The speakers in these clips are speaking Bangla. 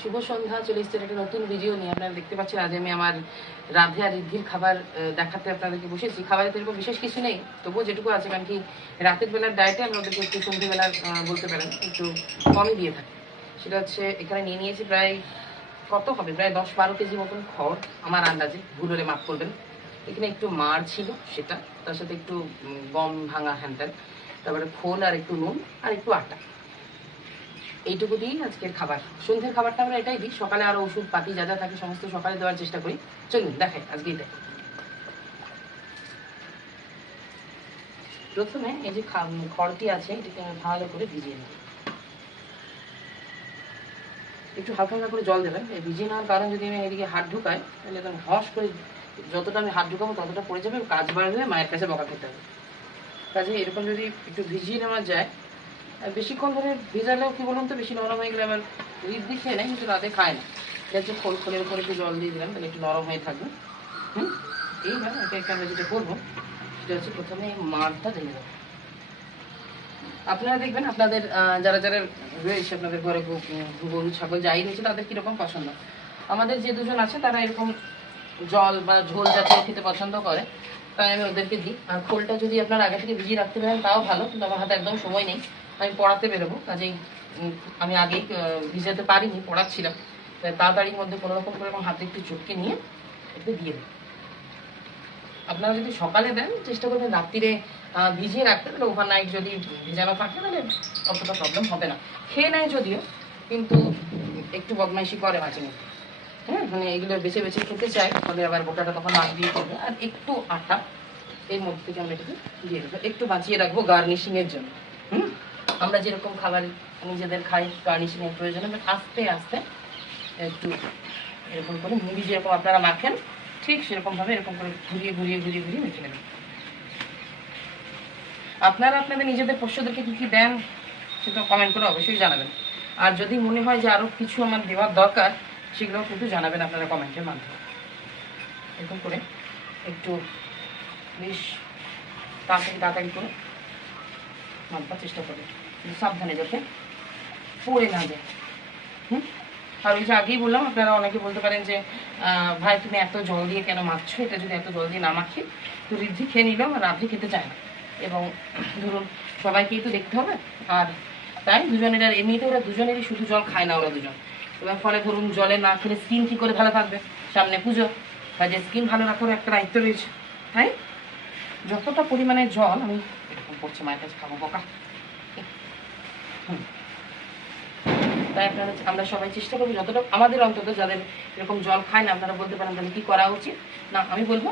শুভ সন্ধ্যা, চলে এসেছে একটা নতুন ভিডিও নিয়ে। আপনারা দেখতে পাচ্ছেন আজ আমি আমার রাধে আর রিদ্ধির খাবার দেখাতে আপনাদেরকে বসেছি। খাবারের তো বিশেষ কিছু নেই, তবুও যেটুকু আছে, কারণ কি রাতের বেলার ডায়েটে আমরা ওদেরকে একটু সন্ধ্যেবেলার বলতে পারেন, একটু কমই দিয়ে থাকি। সেটা হচ্ছে, এখানে নিয়ে নিয়েছি প্রায় কত হবে? প্রায় দশ বারো কেজি মতন খড় আমার আন্দাজে। ভুল হলে মাফ করবেন। এখানে একটু মার ছিল সেটা, তার সাথে একটু গম ভাঙা হ্যান্ডেল তারপরে খোল আর একটু নুন আর একটু আটা। এইটুকু দিয়েই আজকের খাবার। সন্ধ্যের খাবারটা আমরা এটাই দিই। সকালে আরও ওষুধ, পাতি যা যা থাকে সমস্ত সকালে দেওয়ার চেষ্টা করি। চলুন, দেখাই, আজকেই দেখ প্রথমে এই যে খড়টি আছে, এটাকে আমি ভালো করে ভিজিয়ে নেব একটু হালকা হালকা করে জল দেবেন। ভিজিয়ে নেওয়ার কারণ যদি আমি এদিকে হাত ঢুকাই, তাহলে একদম হস করে যতটা আমি হাত ঢুকাবো ততটা পড়ে যাবে, কাজ বাড়বে মায়ের কাছে বকা খেতে হবে। কাজে এরকম যদি একটু ভিজিয়ে নেওয়া যায় বেশিক্ষণ ধরে ভিজালেও কি বলুন তো, বেশি নরম হয়ে গেলে আবার রিদ্দি খেয়ে নেয়, কিন্তু রাতে খায় না। এটা হচ্ছে খোল, খোলের উপরে একটু জল দিয়ে দিলাম, তাহলে একটু নরম হয়ে থাকবে হুম? এইবার এটা একটা আমরা যেটা করব, সেটা হচ্ছে প্রথমে এই মারটা ঢেলে দেবো। আপনারা দেখবেন, আপনাদের যারা যারা রয়েছে, আপনাদের ঘরে গরু, ছাগল যাই রয়েছে, তাদের কীরকম পছন্দ? আমাদের যে দুজন আছে, তারা এরকম জল বা ঝোল জাতীয় খেতে পছন্দ করে, তাই আমি ওদেরকে দিই। আর খোলটা যদি আপনারা আগে থেকে ভিজিয়ে রাখতে পারেন, তাও ভালো, কিন্তু আমার হাতে একদম সময় নেই। আমি পড়াতে বেরোবো, কাজেই আমি আগেই ভিজাতে পারিনি, পড়াচ্ছিলাম। তাই তাড়াতাড়ির মধ্যে কোনো রকম করে এরকম হাতে একটু চটকে নিয়ে একটু দিয়ে দেবো। আপনারা যদি সকালে দেন, চেষ্টা করবেন রাত্রিরে ভিজিয়ে রাখতে তাহলে ওভারনাইট যদি ভিজানো থাকে, তাহলে অতটা প্রবলেম হবে না। খেয়ে নেয় যদিও, কিন্তু একটু বদমাইশি করে মাঝে মধ্যে। হ্যাঁ মানে এগুলো বেছে বেছে খেতে চাই তবে আবার গোটাটা তখন আগ দিয়ে করবে আর একটু আটা, এর মধ্যে থেকে আমরা এটাকে দিয়ে দেবো। একটু বাঁচিয়ে রাখব গার্নিশিংয়ের জন্য। আমরা যেরকম খাবার নিজেদের খাই গার্নিশিং এর প্রয়োজন হবে আস্তে আস্তে একটু এরকম করে মুড়ি যেরকম আপনারা মাখেন, ঠিক সেরকম ভাবে এরকম করে ঘুরিয়ে ঘুরিয়ে ঘুরিয়ে ঘুরিয়ে মেখে নেবেন। আপনারা আপনাদের নিজেদের পোষ্যদেরকে কি কি দেন সেটা কমেন্ট করে অবশ্যই জানাবেন। আর যদি মনে হয় যে আরও কিছু আমার দেওয়ার দরকার সেগুলো কিন্তু জানাবেন আপনারা কমেন্টের মাধ্যমে। এরকম করে একটু বেশ তাড়াতাড়ি তাড়াতাড়ি করে মাপবার চেষ্টা করবেন। সাবধানে যাতে পড়ে না যায়। হুম? আর ওই যে আগেই বললাম, আপনারা অনেকে বলতে পারেন যে ভাই, তুমি এত জল দিয়ে কেন মাখছো? এটা যদি এত জল দিয়ে না মাখি, তো রিদ্ধি খেয়ে নিলাম আর রাধি খেতে চায় না। এবং ধরুন, সবাইকেই তো দেখতে হবে। আর তাই দুজনের আর এমনিতে ওরা দুজনেরই শুধু জল খায় না, ওরা দুজন। এবার ফলে ধরুন, জলে না খেলে স্কিন কী করে ভালো থাকবে। সামনে পুজো বা যে স্কিন ভালো রাখার একটা দায়িত্ব রয়েছে। তাই? যতটা পরিমাণে জল, আমি এরকম করছি মায়ের কাছে খাব, বকা। তাই আপনারা আমরা সবাই চেষ্টা করব যতটা আমাদের অন্তত যাদের এরকম জল খায় না, আপনারা বলতে পারেন তাহলে কি করা উচিত? না, আমি বলব,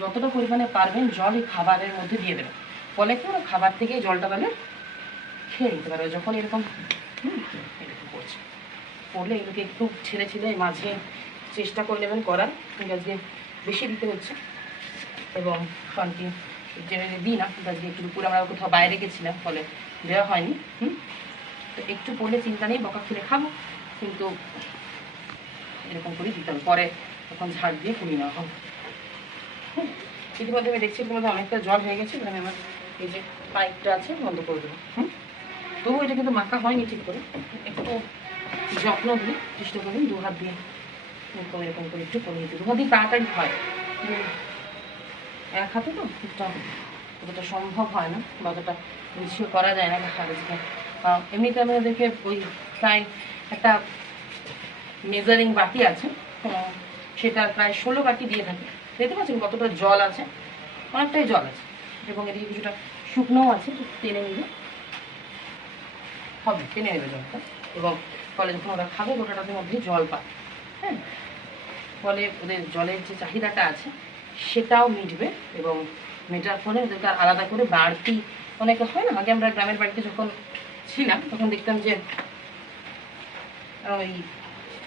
যতটা পরিমাণে পারবেন জল খাবারের মধ্যে দিয়ে দেবেন। ফলে কি খাবার থেকেই জলটা পেলে খেয়ে নিতে পারবে। যখন এরকম এরকম করছে। করলে এগুলোকে একটু ছেড়ে ছেড়ে মাঝে চেষ্টা করে নেবেন করার। আজকে বেশি দিতে হচ্ছে। এবং কারণটি জেনারেলি দিই না আজকে একটু দুপুরে আমরা কোথাও বাইরে গেছিলাম, ফলে দেওয়া হয়নি, হুম? তো একটু পড়লে চিন্তা নেই, বকা খেলে খাব, কিন্তু এরকম করে দিতে হবে। পরে তখন ঝাড় দিয়ে কমিয়ে নেওয়া হবে। ইতিমধ্যে আমি দেখছি ইতিমধ্যে অনেকটা জল হয়ে গেছে আমি আমার এই যে পাইপটা আছে, বন্ধ করে দেবো। হুম? তবু এটা কিন্তু মাখা হয়নি ঠিক করে। একটু যত্ন দিয়ে চেষ্টা করবেন দু হাত দিয়ে এরকম এরকম করে একটু কমিয়ে দিই দু হাত দিয়ে তাড়াতাড়ি হয়। এক হাতে তো অতটা সম্ভব হয় না, বা অতটা গুছিয়ে করা যায় না কাগজকে এমনিতে আমাদেরকে ওই প্রায় একটা মেজারিং বাটি আছে সেটা প্রায় ষোলো বাটি দিয়ে থাকে। দেখতে পাচ্ছেন কতটা জল আছে? অনেকটাই জল আছে। এবং এদিকে কিছুটা শুকনোও আছে টেনে নিলে হবে, টেনে নেবে জলটা। এবং ফলে যখন ওরা খাবে গোটাটার মধ্যে জল পায় হ্যাঁ? ফলে ওদের জলের যে চাহিদাটা আছে, সেটাও মিটবে এবং মেটার ফলে ওদেরকে আলাদা করে বাড়তি অনেকে হয় না, আগে আমরা গ্রামের বাড়িতে যখন ছিলাম, তখন দেখতাম যে ওই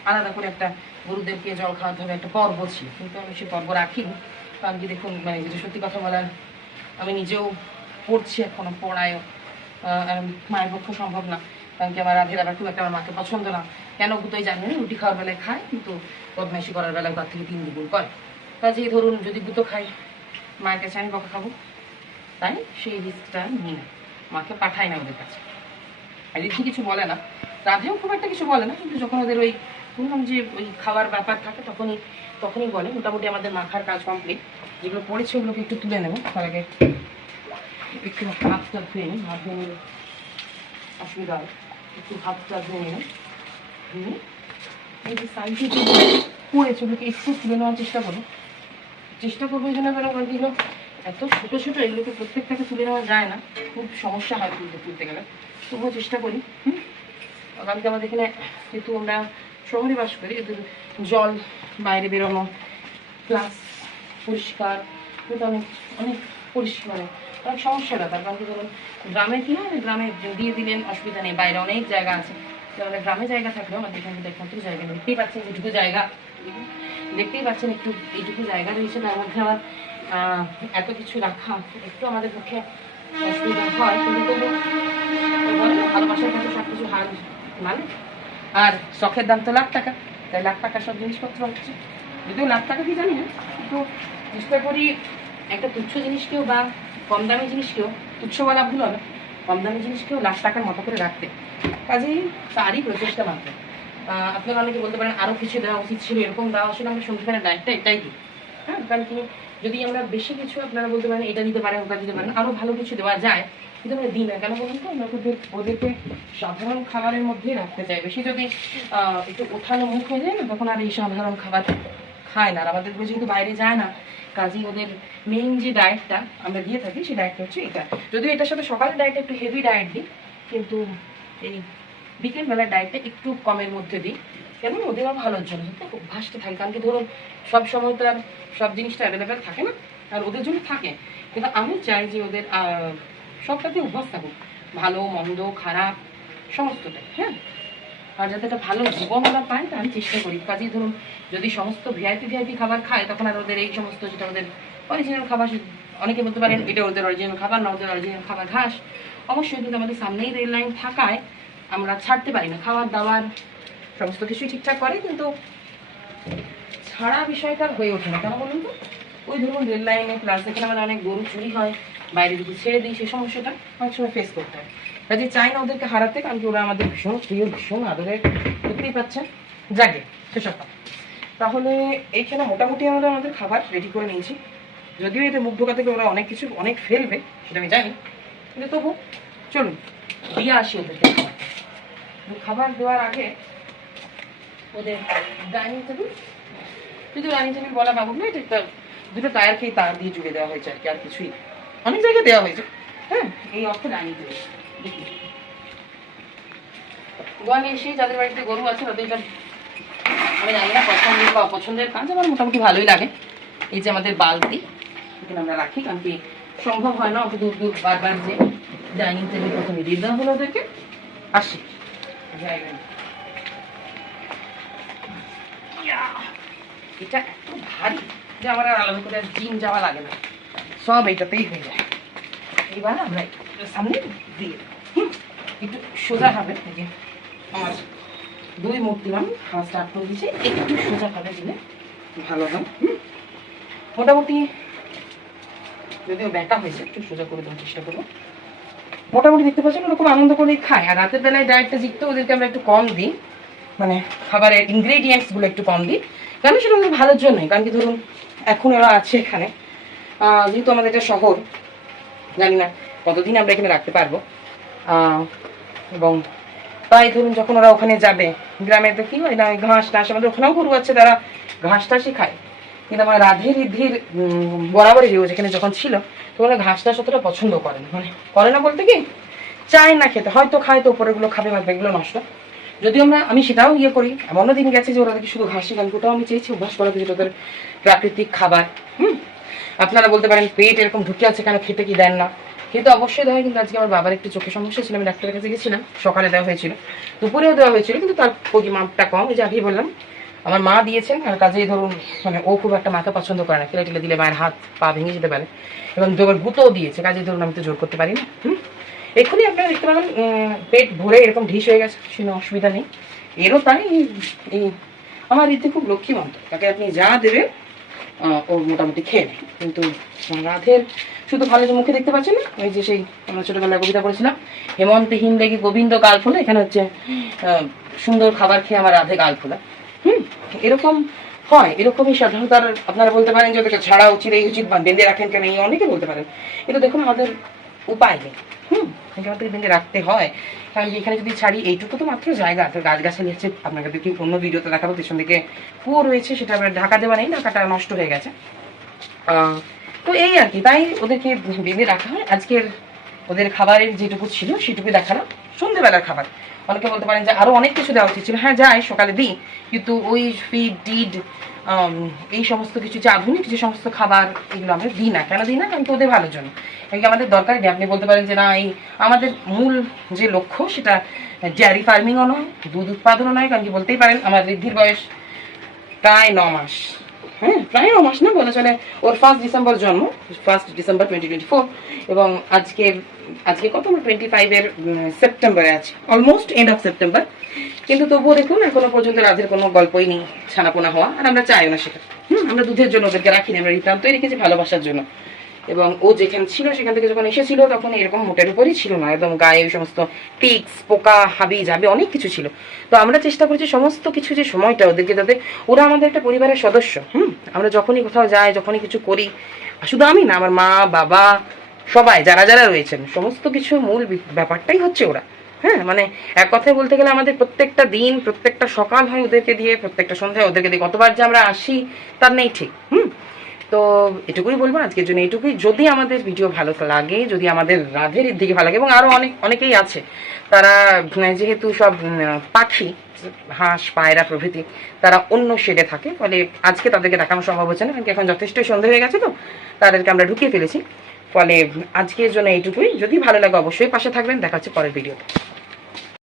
আলাদা করে একটা গরুদেরকে জল খাওয়াতে হবে, একটা পর্ব ছিল। কিন্তু আমি সেই পর্ব রাখিনি। কারণ কি দেখুন মানে সত্যি কথা বলার, আমি নিজেও পড়ছি এখনও, পড়ায় মায়ের পক্ষে সম্ভব না। কারণ কি আমার রাধের আবার খুব একটা আমার মাকে পছন্দ না। কেন গুতোই জানি না, রুটি খাওয়ার বেলায় খায়, কিন্তু বদমাইশি করার বেলায় তার থেকে তিন দ্বিগুণ করে। কাজেই ধরুন, যদি গুতো খাই মায়ের কাছে আমি বকা খাব। তাই সেই রিস্কটা নিই না মাকে পাঠাই না ওদের কাছে। আর রিদ্ধি কিছু বলে না। রাধেও খুব একটা কিছু বলে না, কিন্তু যখন ওদের ওই বললাম যে ওই খাওয়ার ব্যাপার থাকে, তখনই তখনই বলে। মোটামুটি আমাদের মাখার কাজ কমপ্লিট যেগুলো পড়েছে ওগুলোকে একটু তুলে নেব। তার আগে একটু হাতটা ধুয়ে নিই। হাত ধুয়ে নিলে অসুবিধা হবে। একটু হাতটা ধুয়ে নিলাম। ধুয়ে এই যে সাইডে পড়েছে ওগুলোকে একটু তুলে নেওয়ার চেষ্টা করব চেষ্টা করব এই জন্য কারণ এগুলো এত ছোটো ছোটো এগুলোকে প্রত্যেকটাকে তুলে নেওয়া যায় না। খুব সমস্যা হয় তুলতে তুলতে গেলে। তবুও চেষ্টা করি, হুম? কালকে আমাদের এখানে যেহেতু আমরা শহরে বাস করি, এদের জল বাইরে বেরোনো প্লাস পরিষ্কার কিন্তু অনেক অনেক পরিষ্কার মানে অনেক সমস্যা ব্যাপার। কারণ কি ধরুন গ্রামে কি হয়, গ্রামে দিয়ে দিলেন, অসুবিধা নেই, বাইরে অনেক জায়গা আছে। তাহলে গ্রামে জায়গা থাকলেও আমাদের এখানে একমাত্র জায়গা নেই। পাচ্ছেন জায়গা। দেখতেই পাচ্ছেন একটু এইটুকু জায়গা রয়েছে তার মধ্যে আহ, এত কিছু রাখা একটু আমাদের পক্ষে অসুবিধা হয় কিন্তু তবু ভালোবাসার কাছে সব কিছু হার মানে। আর শখের দাম তো লাখ টাকা তাই লাখ টাকা সব জিনিসপত্র হচ্ছে যদিও লাখ টাকা কি জানি না কিন্তু চেষ্টা করি একটা তুচ্ছ জিনিসকেও বা কম দামি জিনিসকেও তুচ্ছ বলা ভুল হবে কম দামি জিনিসকেও লাখ টাকার মতো করে রাখতে। কাজেই তারই প্রচেষ্টা মাত্র। আপনারা অনেকে বলতে পারেন আরও কিছু দেওয়া উচিত ছিল, এরকম দেওয়া আসলে আমরা সন্ধ্যেবেলা ডায়েটটা এটাই দিই। হ্যাঁ কারণ কি যদি আমরা বেশি কিছু আপনারা বলতে পারেন, এটা দিতে পারেন, ওটা দিতে পারেন আরও ভালো কিছু দেওয়া যায়, কিন্তু আমরা দিই না। কেন বলুন তো, আমরা ওদের, ওদেরকে সাধারণ খাবারের মধ্যেই রাখতে চাই। বেশি যদি একটু ওঠানো মুখ হয়ে যায় না, তখন আর এই সাধারণ খাবার খায় না। আর আমাদের যেহেতু বাইরে যায় না, কাজেই ওদের মেইন যে ডায়েটটা আমরা দিয়ে থাকি, সেই ডায়েটটা হচ্ছে এটা। যদিও এটার সাথে সকালের ডায়েটটা একটু হেভি ডায়েট দিই, কিন্তু এই বিকেলবেলার ডায়েটটা একটু কমের মধ্যে দিই কেন ওদের আমার ভালোর জন্য যাতে অভ্যাসটা থাকে। কারণ কি ধরুন, সব সময় তো আর সব জিনিসটা অ্যাভেলেবেল থাকে না, আর ওদের জন্য থাকে। কিন্তু আমি চাই যে ওদের সবটাতে অভ্যাস থাকুক। ভালো, মন্দ, খারাপ, সমস্তটাই হ্যাঁ? আর যাতে একটা ভালো জীবন ওরা পায় তা আমি চেষ্টা করি। কাজেই ধরুন, যদি সমস্ত ভিআইপি ভিআইপি খাবার খায়, তখন আর ওদের এই সমস্ত যেটা ওদের অরিজিনাল খাবার, অনেকে বলতে পারেন, এটা ওদের অরিজিনাল খাবার, না ওদের অরিজিনাল খাবার ঘাস অবশ্যই কিন্তু আমাদের সামনেই রেল লাইন থাকায় আমরা ছাড়তে পারি না। খাওয়ার দাওয়ার সমস্ত কিছুই ঠিকঠাক করে, কিন্তু ছাড়া বিষয়টা হয়ে ওঠে না। কেন বলুন তো? ওই ধরুন রেল লাইনে প্লাস যেখানে আমাদের অনেক গরু চুরি হয়, বাইরে যদি ছেড়ে দিই সেই সমস্যাটা অনেক সময় ফেস করতে হয়। কাজে চাই না ওদেরকে হারাতে, কারণ কি ওরা আমাদের ভীষণ প্রিয়, ভীষণ আদরের, দেখতেই পাচ্ছেন। জাগে সেসব। তাহলে এইখানে মোটামুটি আমরা আমাদের খাবার রেডি করে নিয়েছি। যদিও এটা মুখ ঢোকা থেকে ওরা অনেক কিছু, অনেক ফেলবে, সেটা আমি জানি। কিন্তু তবু চলুন, দিয়ে আসি ওদেরকে। খাবার দেওয়ার আগে ওদের ডাইনিং টেবিল যদি ডাইনিং টেবিল বলা বাবু না এটা একটা দুটো টায়ার খেয়ে তার দিয়ে জুড়ে দেওয়া হয়েছে আর কি, আর কিছুই অনেক জায়গায় দেওয়া হয়েছে। হ্যাঁ এই অর্থে ডাইনিং টেবিল দেখি যাদের বাড়িতে গরু আছে, তাদের পছন্দের বা কাজ, আমার মোটামুটি ভালোই লাগে। এই যে আমাদের বালতি আমরা রাখি, কারণ কি সম্ভব হয় না দূর দূর বারবার যে ডাইনিং টেবিল আসি। ইয়া, এটা এত ভারী যে আমার আর আলাদা করে জিম যাওয়া লাগে না। সব এইটাতেই হয়ে যায়। এবার আমরা সামনে দিয়ে একটু সোজা হবে যে আমার দুই মূর্তিমান খাওয়া স্টার্ট করে দিয়েছে একটু সোজা ভাবে দিলে ভালো হয়। মোটামুটি যদিও ব্যাটা হয়েছে একটু সোজা করে দেওয়ার চেষ্টা করব। মোটামুটি দেখতে পাচ্ছেন, ওরা খুব আনন্দ করেই খায়। আর রাতের বেলায় ডায়েটটা জিততে ওদেরকে আমরা একটু কম দিই। মানে খাবারের ইনগ্রেডিয়েন্টসগুলো একটু কম দিই। কেন সেটা আমাদের ভালোর জন্যই কারণ কি ধরুন, এখন ওরা আছে এখানে। যেহেতু আমাদের এটা শহর, জানি না কতদিন আমরা এখানে রাখতে পারব। এবং তাই ধরুন যখন ওরা ওখানে যাবে, গ্রামে তো কি হয় না ঘাস টাস আমাদের ওখানেও গরু আছে, তারা ঘাস টাসই খায়। কিন্তু আমার রাধে রিধির বরাবরই রিও যেখানে যখন ছিল তো ওরা ঘাস টাস অতটা পছন্দ করে না। মানে করে না বলতে কি, চায় না খেতে, হয়তো খায় তো উপরেগুলো খাবে বা এগুলো নষ্ট। যদি আমরা, আমি সেটাও ইয়ে করি, এমনও দিন গেছে যে দেখি শুধু ঘাসই খান ওটাও আমি চেয়েছি অভ্যাস করাতে যেটা ওদের প্রাকৃতিক খাবার, হুম? আপনারা বলতে পারেন পেট এরকম ঢুকে আছে কেন, খেতে কি দেন না? খেতে অবশ্যই দেওয়া হয়, কিন্তু আজকে আমার বাবার একটু চোখে সমস্যা ছিল, আমি ডাক্তারের কাছে গেছিলাম, সকালে দেওয়া হয়েছিল, দুপুরেও দেওয়া হয়েছিল, কিন্তু তার পরিমাপটা কম যে আগেই বললাম আমার মা দিয়েছেন, আর কাজেই ধরুন মানে ও খুব একটা মাকে পছন্দ করে না টেলে দিলে মায়ের হাত, পা ভেঙে যেতে পারে। এবং দুবার গুঁতোও দিয়েছে, কাজেই ধরুন আমি তো জোর করতে পারি না হুম? এক্ষুনি আপনারা দেখতে পাবেন পেট ভরে এরকম ঢিস হয়ে গেছে, কোনো অসুবিধা নেই। এরও তাই, এই- আমার রীতি খুব লক্ষ্মীমন্ত, তাকে আপনি যা দেবেন ও মোটামুটি খেয়ে নেয়। কিন্তু রাধের, শুধু ভালো যে মুখে দেখতে পাচ্ছেন না? ওই যে সেই, আমরা ছোটবেলায় কবিতা পড়েছিলাম, হেমন্তে হিন্দেগি গোবিন্দ, গাল ফোলা, এখানে হচ্ছে সুন্দর খাবার খেয়ে আমার রাধে গাল ফোলা হুম, এরকম হয়, এরকমই আর আপনারা বলতে পারেন যে ওদেরকে ছাড়া উচিত, এই উচিত বা বেঁধে রাখেন কেন, এই অনেকে বলতে পারেন। কিন্তু দেখুন, আমাদের উপায় নেই। হুম আমাদের বেঁধে রাখতে হয়। কারণ এখানে যদি ছাড়ি, এইটুকু তো মাত্র জায়গা। তো গাছগাছালি হচ্ছে আপনাদেরকে অন্য ভিডিওতে দেখাবো, পেছন দিকে কুয়ো রয়েছে, সেটা ঢাকা দেওয়া নেই, ঢাকাটা নষ্ট হয়ে গেছে। তো এই আর কি, তাই ওদেরকে বেঁধে রাখা হয়। আজকের ওদের খাবারের যেটুকু ছিল, সেটুকু দেখালাম। সন্ধ্যেবেলার খাবার। অনেকে বলতে পারেন যে আরও অনেক কিছু দেওয়া উচিত ছিল। হ্যাঁ যাই, সকালে দিই। কিন্তু ওই ফিড ডিড এই সমস্ত কিছু যে আধুনিক যে সমস্ত খাবার, এগুলো আমরা দিই না। কেন দিই না? কারণ ওদের ভালোর জন্য। এই আমাদের দরকার নেই। আপনি বলতে পারেন যে না, এই আমাদের মূল যে লক্ষ্য, সেটা ডেয়ারি ফার্মিংও নয়, দুধ উৎপাদনও নয়। কারণ কি বলতেই পারেন আমার বৃদ্ধির বয়স প্রায় ন মাস। হ্যাঁ প্রায় ন মাস না, বলে চলে। ওর ফার্স্ট ডিসেম্বর জন্ম ফার্স্ট ডিসেম্বর টোয়েন্টি এবং আজকে আজকে কত? আমরা টোয়েন্টি ফাইভের সেপ্টেম্বরে আছে। অলমোস্ট এন্ড অফ সেপ্টেম্বর কিন্তু তবুও দেখুন, এখনও পর্যন্ত রাধের কোনো গল্পই নেই, ছানাপোনা হওয়া, আর আমরা চাই না সেটা। হুম, আমরা দুধের জন্য ওদেরকে রাখি না, আমরা তৈরি রেখেছি ভালোবাসার জন্য। এবং ও যেখানে ছিল, সেখান থেকে যখন এসেছিল, তখন এরকম মোটের উপরই ছিল না। একদম গায়ে ওই সমস্ত টিক্স, পোকা, হাবি যাবে অনেক কিছু ছিল। তো আমরা চেষ্টা করেছি সমস্ত কিছু যে সময়টা ওদেরকে যাতে ওরা আমাদের একটা পরিবারের সদস্য, হুম? আমরা যখনই কোথাও যাই, যখনই কিছু করি, শুধু আমি না, আমার মা, বাবা, সবাই, যারা যারা রয়েছেন, সমস্ত কিছু মূল ব্যাপারটাই হচ্ছে ওরা হ্যাঁ? মানে এক কথায় বলতে গেলে আমাদের প্রত্যেকটা দিন, প্রত্যেকটা সকাল হয় ওদেরকে দিয়ে, প্রত্যেকটা সন্ধ্যায় ওদেরকে দিয়ে। কতবার যে আমরা আসি, তার নেই ঠিক, হুম? তো এটুকুই বলব আজকের জন্য এটুকুই যদি আমাদের ভিডিও ভালো লাগে, যদি আমাদের রাধের দিকে ভালো লাগে, এবং আরও অনেক, অনেকেই আছে, তারা যেহেতু সব পাখি, হাঁস, পায়রা প্রভৃতি, তারা অন্য শেডে থাকে, ফলে আজকে তাদেরকে দেখানো সম্ভব হচ্ছে না, কারণ এখন যথেষ্ট সন্ধে হয়ে গেছে তো, তাদেরকে আমরা ঢুকিয়ে ফেলেছি। ফলে আজকের জন্য এইটুকুই। যদি ভালো লাগে অবশ্যই পাশে থাকবেন, দেখা হচ্ছে পরের ভিডিওতে।